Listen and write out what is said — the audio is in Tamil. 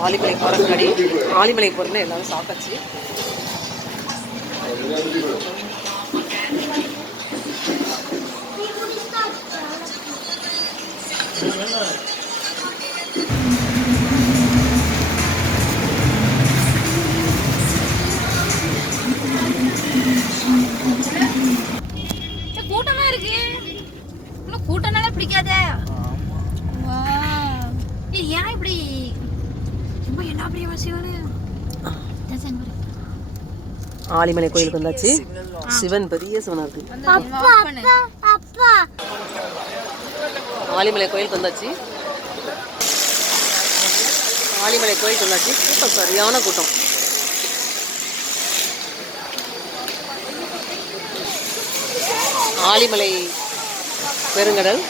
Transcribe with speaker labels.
Speaker 1: ஆலிமலை போகிற முன்னாடி ஆலிமலை போகிறதுல எல்லாரும் சாப்பிட்டாச்சு
Speaker 2: you. இன்னும் கூட்டம்னால பிடிக்காதே. ஏன் இப்படி? ரொம்ப என்ன அப்படி வசிவானு
Speaker 1: ஆலிமலை கோயிலுக்கு வந்தாச்சு. சிவன் பெரிய சிவனா இருக்கு.
Speaker 2: அப்பா அப்பா.
Speaker 1: ஆலிமலை கோயிலுக்கு வந்தாச்சு. ஆலிமலை கோயிலுக்கு வந்தாச்சு. கூட்டம் சரியான கூட்டம். ஆலிமலை பெருங்கடல்.